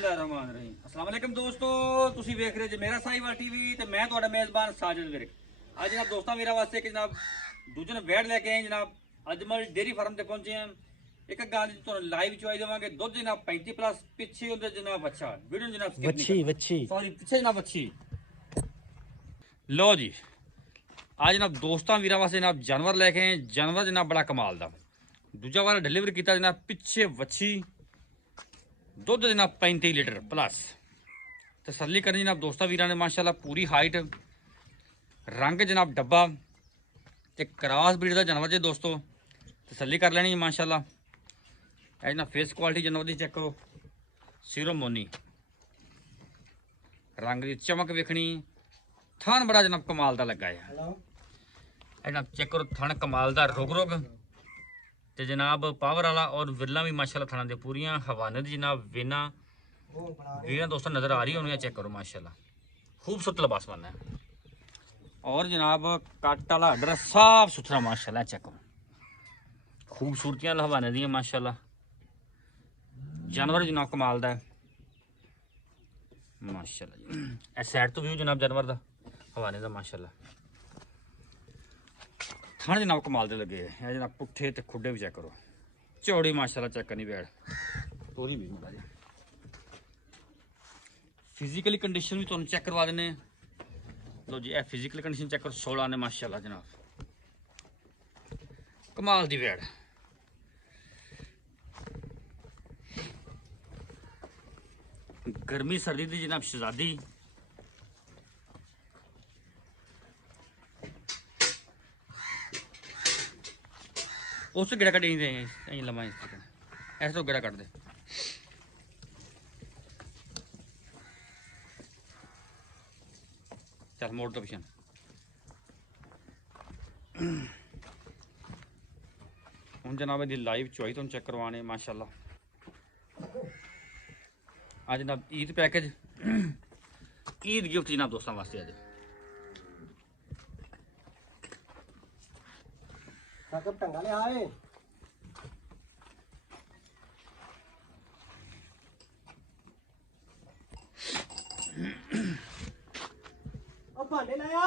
ਬਿਸਮਿਲ੍ਲਾਹਿਰਰਹਿਮਾਨਿਰਰਹੀਮ। अस्सलाम वालेकुम दोस्तों, ਤੁਸੀਂ ਵੇਖ ਰਹੇ ਜੇ ਮੇਰਾ ਸਾਈਵਾਲ ਟੀਵੀ ਤੇ ਮੈਂ ਤੁਹਾਡਾ ਮੇਜ਼ਬਾਨ ਸਾਜਿਦ ਵਿਰਕ। ਅੱਜ ਜਨਾਬ ਦੋਸਤਾਂ ਵੀਰਾਂ ਵਾਸਤੇ ਇੱਕ ਜਨਾਬ ਦੂਜੇ ਨੇ ਵੈੜ ਲੈ ਕੇ ਆਏ ਜਨਾਬ ਅਜਮਲ ਡੇਰੀ ਫਾਰਮ ਤੇ ਪਹੁੰਚੇ ਹਾਂ। ਇੱਕ ਗਾਂ ਦੀ ਤੁਹਾਨੂੰ ਲਾਈਵ ਚੁਆਈ ਦੇਵਾਂਗੇ। ਦੁੱਧ ਜਨਾਬ 35 ਪਲੱਸ, ਪਿੱਛੇ ਹੁੰਦੇ ਜਨਾਬ ਅੱਛਾ ਵੀਡੀਓ ਜਨਾਬ ਵੱਛੀ ਸੌਰੀ ਪਿੱਛੇ ਜਨਾਬ ਅੱਛੀ। ਲੋ ਜੀ ਅੱਜ ਜਨਾਬ ਦੋਸਤਾਂ ਵੀਰਾਂ ਵਾਸਤੇ ਜਨਾਬ ਜਾਨਵਰ ਲੈ ਕੇ ਆਏ। ਜਾਨਵਰ ਜਨਾਬ ਬੜਾ ਕਮਾਲ ਦਾ, ਦੂਜਾ ਵਾਰ ਡਿਲੀਵਰ ਕੀਤਾ ਜਨਾਬ ਪਿੱਛੇ ਵੱਛੀ, ਦੁੱਧ जनाब 35 लीटर प्लस। तसल्ली करनी जनाब दोस्तों वीर ने माशाल्लाह पूरी हाइट, रंग जनाब डब्बा ते क्रॉस ब्रीड का जानवर जे दोस्तों, तसल्ली कर लेनी माशाल्लाह। है जनाब फेस क्वालिटी जानवर की चेक करो, सिरोमोनी रंग की चमक वेखनी, थन बड़ा जनाब कमाल का लगा है। जनाब चेक करो थन कमाल का, रुग रुग ते जनाब पावर वाला और विरला भी माशाल्लाह थाना दे पूरियां हवाने दी जनाब वेना दोस्तों नज़र आ रही होनी। चेक करो माशाल्लाह खूबसूरत लिबास बना है और जनाब कट वाला हड्डा साफ सुथरा माशाल्लाह। चेक करो खूबसूरतियां हवाने दी माशाल्लाह। जानवर जनाब कमाल दा माशाल्लाह। इस साइड तो व्यू जनाब जानवर दा हवाने दा माशाल्लाह। थाने जनाब कमाल दे लगे है जनाब पुट्ठे ते खुडे भी चेक करो, चौड़ी माशाल्लाह। चेक करनी बैठ पूरी भी मुंडा जी। फिजिकली कंडीशन भी तुहानू चेक करवा देने। लो जी ए फिजिकल कंडीशन चेक करो, 16 ने माशाल्लाह जनाब कमाल दी बैठ। गर्मी सर्दी दी जनाब शहजादी। उस गेड़ा कट नहीं लम्बा ऐसा तो गेड़ा कट दे। चल मोड़ तो पिछन हूँ जनाब यदि लाइव चॉइस तुम चेक करवाने माशाल्लाह। आज जनाब ईद पैकेज, ईद गिफ्ट जनाब दोस्तों वास्ते आज ढंगा ले आए। भांडे लाया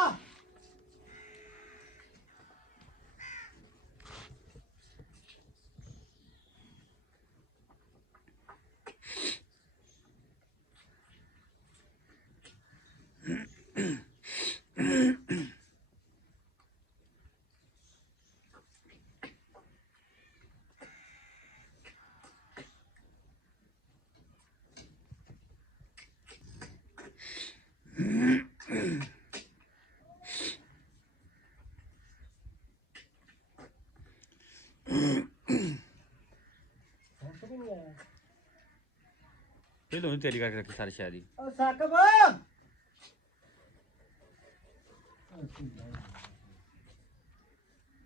पहले तैयारी करके रखी सारी शादी। साकब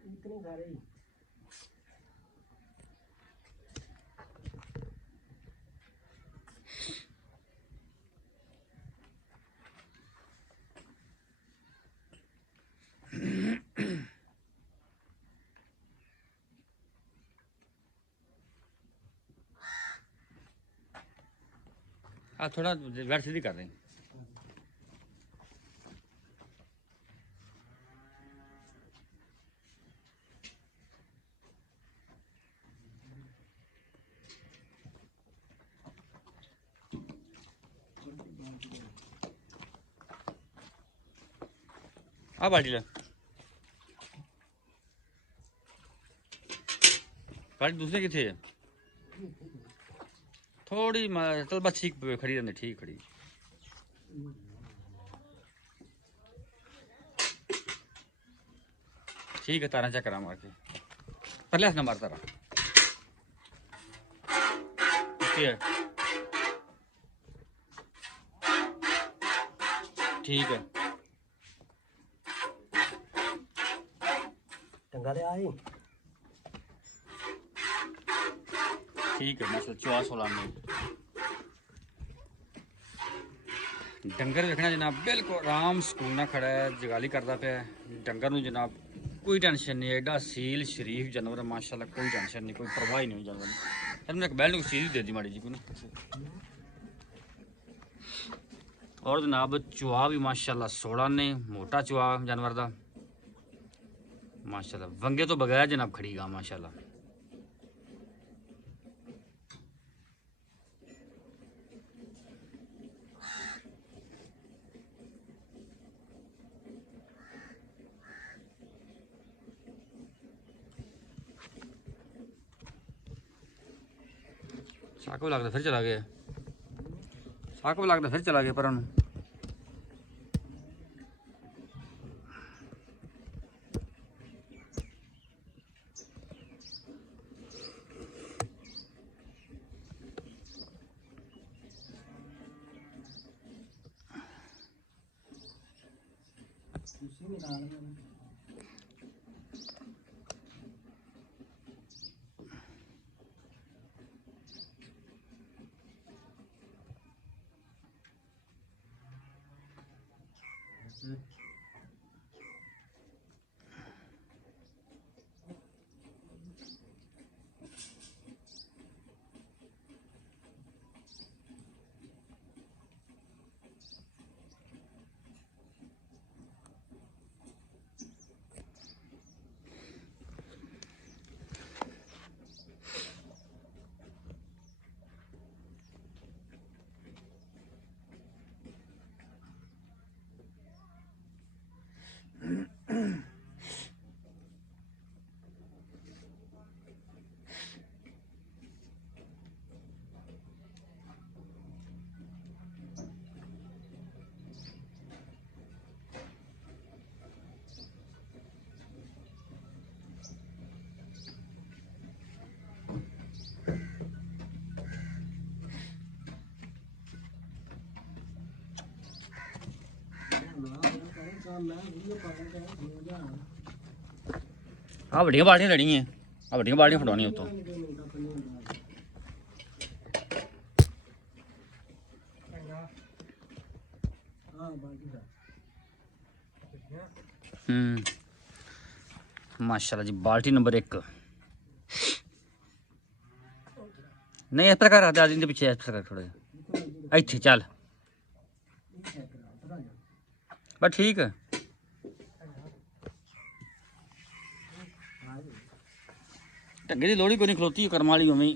इतनी सारी हाँ थोड़ा वेट सीधी कर रहे हैं। आ बाल्टी ले, बाल्टी दूसरे किथे है थोड़ी चल बस ठीक खड़ी रहने, ठीक खड़ी। ठीक है तारा चेक करा मार के पहले ना मार तारा ठीक है ढंगा ले आए। ठीक है मतलब 14-16 में डंगर देखना जनाब बिल्कुल आराम सुकून ना खड़ा है, जगाली करता पे डंगर नूं जनाब कोई टेंशन नहीं। एडा सील शरीफ जानवर है माशाल्लाह, कोई टेंशन नहीं, कोई परवाह ही नहीं जानवर। सर मैं एक बैल को चीज़ दे दी माड़ी जी को ना और जनाब चुआ भी माशाल्लाह 16 ने, मोटा चुआ जानवर दा माशाल्लाह, वंगे तो बगैर जनाब खड़ी गा माशाल्लाह। साको लगता फिर चला गया, साको लगता फिर चला गया पर ਤੁਸੀਂ ਨਿਕਾਲ ਲਿਆ आ ਵੱਡੀਆਂ ਬਾਲਟੀਆਂ ਲੈਣੀਆਂ, ਆ ਵੱਡੀਆਂ ਬਾਲਟੀਆਂ ਫੜਾਉਣੀਆਂ ਉੱਤੋਂ। माशाल्लाह जी बाल्टी नंबर 1 नहीं इस प्रकार रखते आदमी पीछे इस प्रकार थोड़ा इतने चल बस ठीक है। ढंगे की लोड़ी कोई नहीं खलोती कर्म वाली उवें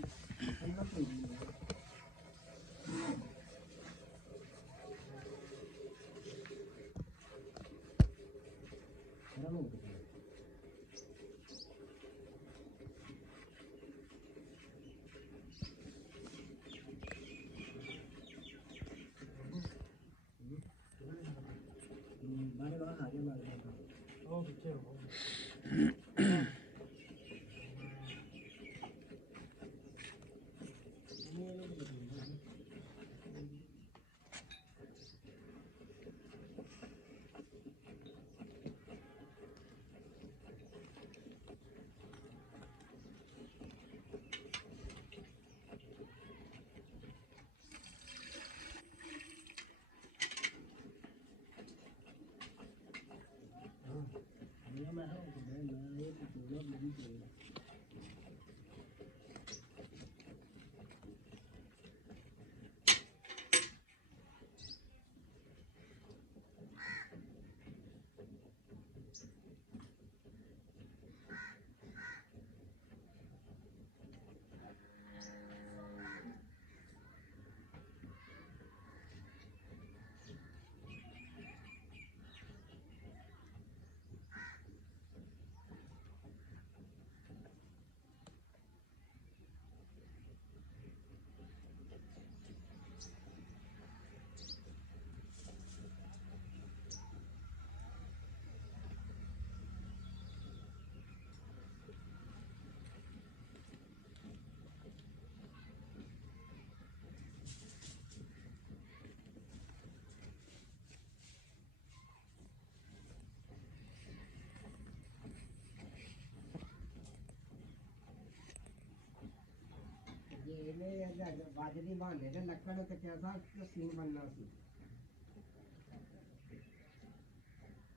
बाजरी बहाने ते लक्कड़ ते कैसा सीन बनना सी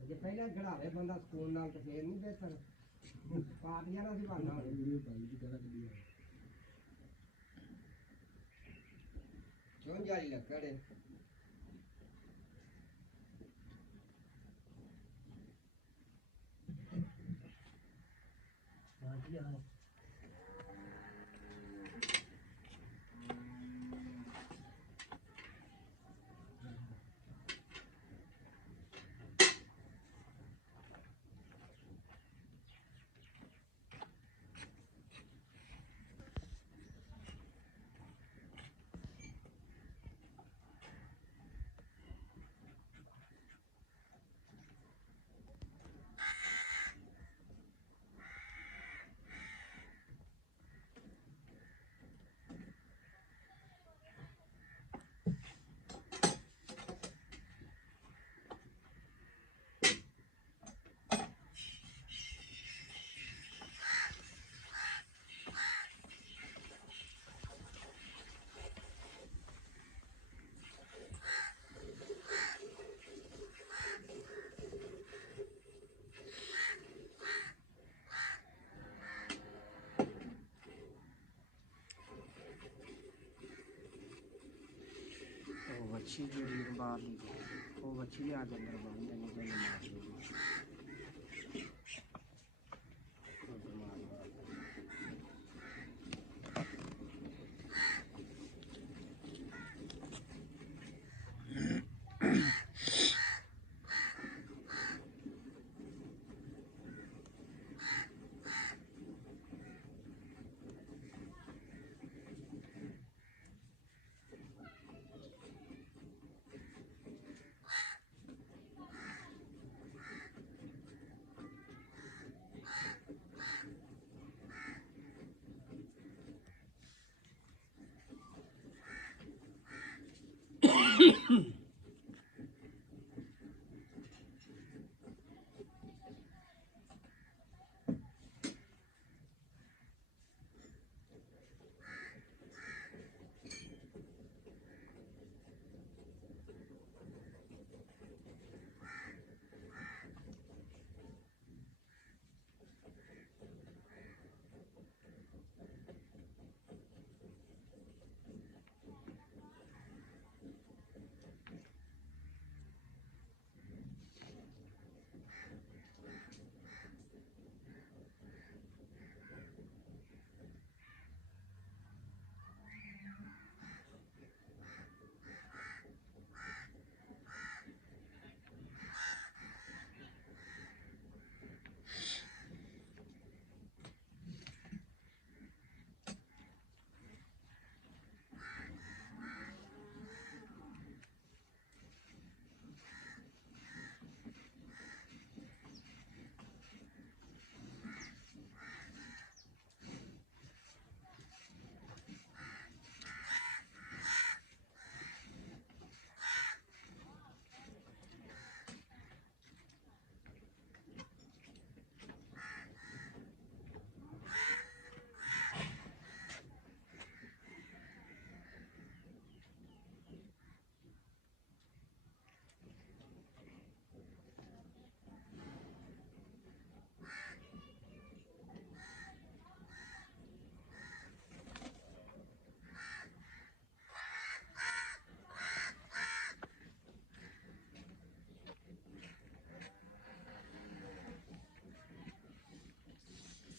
जे पहले घड़ावे बंदा स्कूल नाल ते फिर नहीं बेहतर पार्टियां ना सी बनना क्यों जारी लक्कड़ ਉਹ ਵੱਛੀ ਜਿਹੜੀ ਬਾਹਰ ਦੀ ਉਹ ਵੱਛੀ ਲਿਆ ਕੇ ਅੰਦਰ ਬੰਦ ਨੇ ਜਦੋਂ ਮਾਰ ਦਿਓ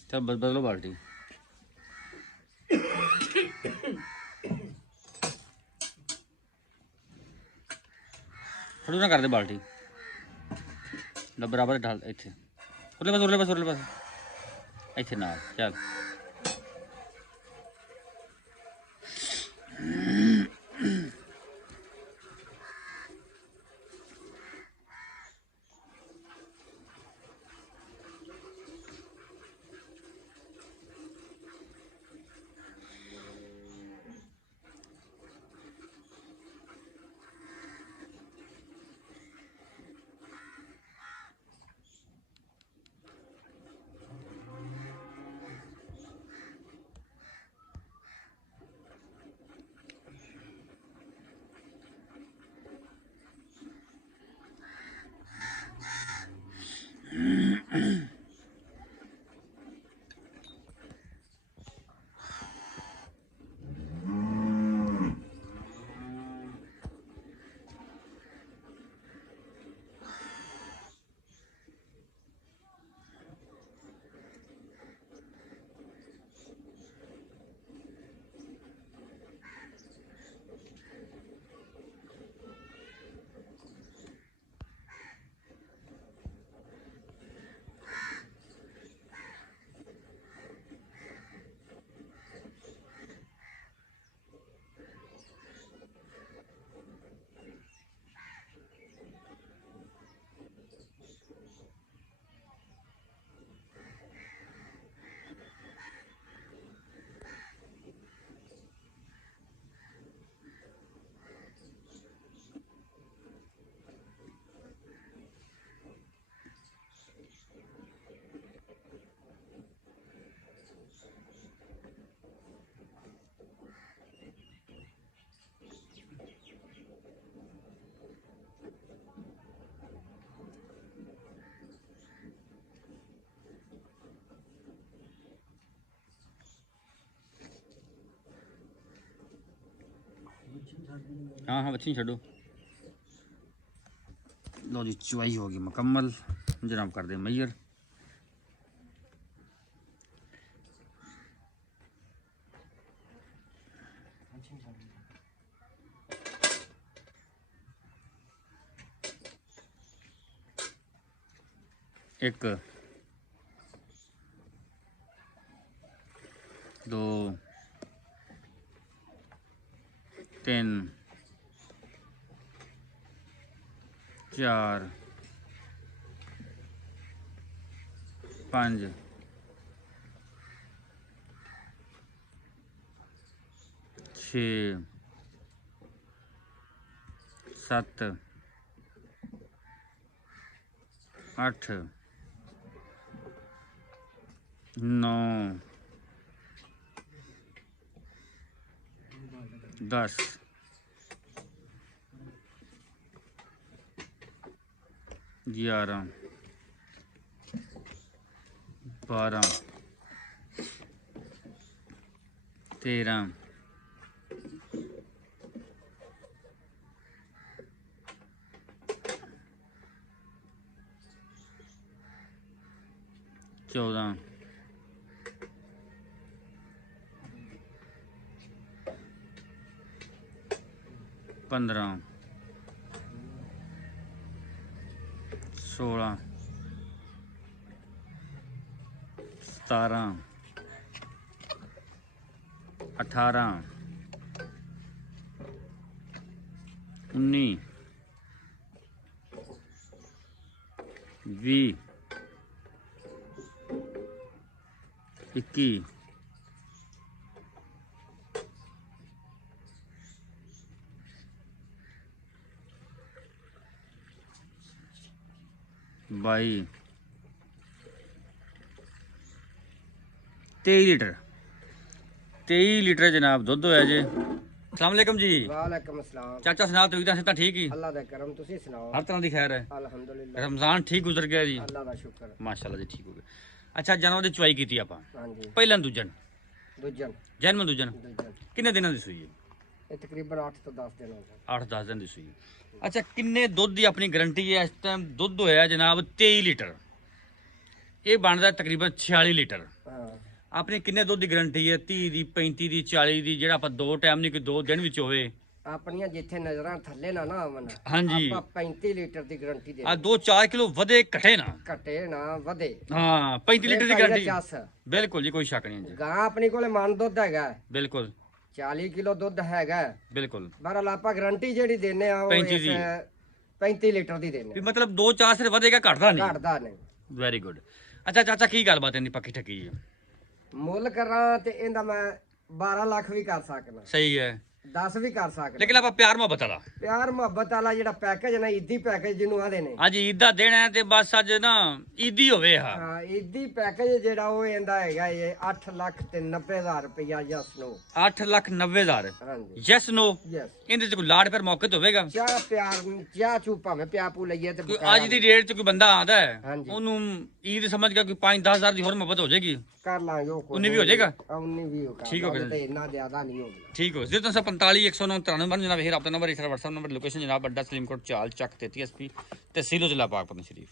चल बदलो बाल्टी। थोड़ी ना कर दे बाल्टी बराबर ढाल इतने उरले पास इतने ना चल हाँ हाँ बच्ची छो। लो जी चुवाई होगी मुकम्मल। जनाब कर दे मैयर। एक दो तीन चार पाँच छः सत्त अठ नौ 10 11 12 13 14 15 16 17 18 19 20 21 22 23 लीटर 23 लीटर जनाब दुध होया जे। अस्सलाम वालेकुम जी। वालेकुम अस्सलाम। चाचा सुना तू इधर से ठीक ही अल्लाह दा करम, तुसी सुनाओ। हर तरह की खैर है। अल्हम्दुलिल्लाह रमजान ठीक गुजर गया जी। अल्लाह दा शुक्र। माशाल्लाह जी ठीक हो गया। अच्छा जानवर की चुवाई की ਆਪਾਂ हाँ जी। ਪਹਿਲਾਂ ਦੂਜਨ दूजन ਜਨਮ ਦੂਜਨ दूजन ਕਿੰਨੇ ਦਿਨਾਂ ਦੀ ਸੂਈ ਹੈ? ये तकरीबन 8 तो 10 दिन हो गए। 8-10 ਦਿਨ ਦੀ ਸੂਈ ਹੈ। ਅੱਛਾ ਕਿੰਨੇ ਦੁੱਧ ਦੀ ਆਪਣੀ ਗਾਰੰਟੀ ਹੈ? ਇਸ ਟਾਈਮ ਦੁੱਧ ਹੋਇਆ ਜਨਾਬ 23 ਲੀਟਰ। ਇਹ ਬਣਦਾ ਤਕਰੀਬਨ 46 ਲੀਟਰ। हाँ ਆਪਣੀ ਕਿੰਨੇ ਦੁੱਧ ਦੀ ਗਾਰੰਟੀ ਹੈ? 30 ਦੀ 35 ਦੀ 40 ਦੀ ਜਿਹੜਾ ਆਪਾਂ ਦੋ ਟਾਈਮ ਨਹੀਂ ਕਿ ਦੋ ਦਿਨ ਵਿੱਚ ਹੋਵੇ। ਆਪਣੀਆਂ ਜਿੱਥੇ ਨਜ਼ਰਾਂ ਥੱਲੇ ਨਾ ਨਾ ਆਵਣ, ਹਾਂਜੀ। ਆਪਾਂ 35 ਲੀਟਰ ਦੀ ਗਾਰੰਟੀ ਦੇ ਆ 2-4 ਕਿਲੋ ਵਧੇ ਘਟੇ ਨਾ। ਘਟੇ ਨਾ ਵਧੇ। ਹਾਂ 35 ਲੀਟਰ ਦੀ ਇਹ ਭਾਈ ਦਾ ਗਾਰੰਟੀ ਚੱਸ। ਬਿਲਕੁਲ ਜੀ ਕੋਈ ਸ਼ੱਕ ਨਹੀਂ ਜੀ। ਗਾਂ ਆਪਣੀ ਕੋਲੇ ਮਨ ਦੁੱਧ ਹੈਗਾ, ਬਿਲਕੁਲ 40 ਕਿਲੋ ਦੁੱਧ ਹੈਗਾ। ਬਿਲਕੁਲ ਬਹਰਹਾਲ ਆਪਾਂ ਗਾਰੰਟੀ ਜਿਹੜੀ ਦਿੰਨੇ ਆ ਉਹ 35 ਦੀ। 35 ਲੀਟਰ ਦੀ ਦਿੰਨੇ ਵੀ ਮਤਲਬ 2-4 ਸਿਰ ਵਧੇਗਾ ਘਟਦਾ ਆ, ਨਹੀਂ। ਘਟਦਾ ਨਹੀਂ। Very good. ਅੱਛਾ ਚਾਚਾ ਕੀ ਗੱਲਬਾਤ ਇੰਨੀ ਪੱਕੀ ਠੱਕੀ ਹੈ? ਮੁੱਲ ਕਰਾਂ ਤੇ ਇਹਦਾ ਮੈਂ 12 ਲੱਖ ਵੀ ਕਰ ਸਕਦਾ, ਸਹੀ ਹੈ 10 ਵੀ ਕਰ ਸਕਦਾ। ਲੇਕਿਨ ਆਪਾਂ ਪਿਆਰ ਮੁਹੱਬਤ ਵਾਲਾ ਪਿਆਰ ਮੁਹੱਬਤ ਵਾਲਾ ਜਿਹੜਾ ਪੈਕੇਜ ਨਾ, ਈਦੀ ਪੈਕੇਜ ਜਿਹਨੂੰ ਆਦੇ ਨੇ। ਅੱਜ ਈਦ ਦਾ ਦਿਨ ਹੈ ਤੇ ਬਸ ਅੱਜ ਨਾ ਈਦੀ ਹੋਵੇ। ਹਾਂ ਹਾਂ ਈਦੀ ਪੈਕੇਜ ਜਿਹੜਾ ਉਹ ਇਹਦਾ ਹੈਗਾ ਇਹ 8,90,000 ਰੁਪਇਆ ਯਸ ਨੋ। 8,90,000 ਹਾਂਜੀ ਯੈਸ ਨੋ। ਯਸ। ਇਹਦੇ ਚ ਕੋਈ ਲਾੜ ਫਿਰ ਮੌਕੇ ਤੇ ਹੋਵੇਗਾ? ਚਾਹ ਪਿਆਰ ਚਾਹ ਚੂ ਭਾਵੇਂ ਪਿਆ ਪੂ ਲਈਏ ਤੇ ਕੋਈ ਅੱਜ ਦੀ ਡੇਟ ਚ ਕੋਈ ਬੰਦਾ ਆਂਦਾ ਹੈ ਹਾਂਜੀ। ਉਹਨੂੰ ਈਦ ਸਮਝ ਕੇ ਕੋਈ 5-10,000 ਦੀ ਹੋਰ ਮੁਹੱਬਤ ਹੋ ਜਾਏਗੀ। ਕਰ ਲਾਂਗੇ ਉਹ ਕੋਈ 19 ਵੀ ਹੋ ਜਾਏਗਾ? 19 ਵੀ ਹੋ ਠੀਕ ਹੋ ਗਿਆ। ਤੇ ਇੰਨਾ ਜ਼ਿਆਦਾ ਨਹੀਂ ਹੋਊਗਾ। ठीक हो 045 जनाब हेर अपना नंबर इस व्हाट्सएप नंबर लोकेशन जनाब अड्डा सलीमकोट चाल चक 33 SP तहसील जिला पाक पतन शरीफ।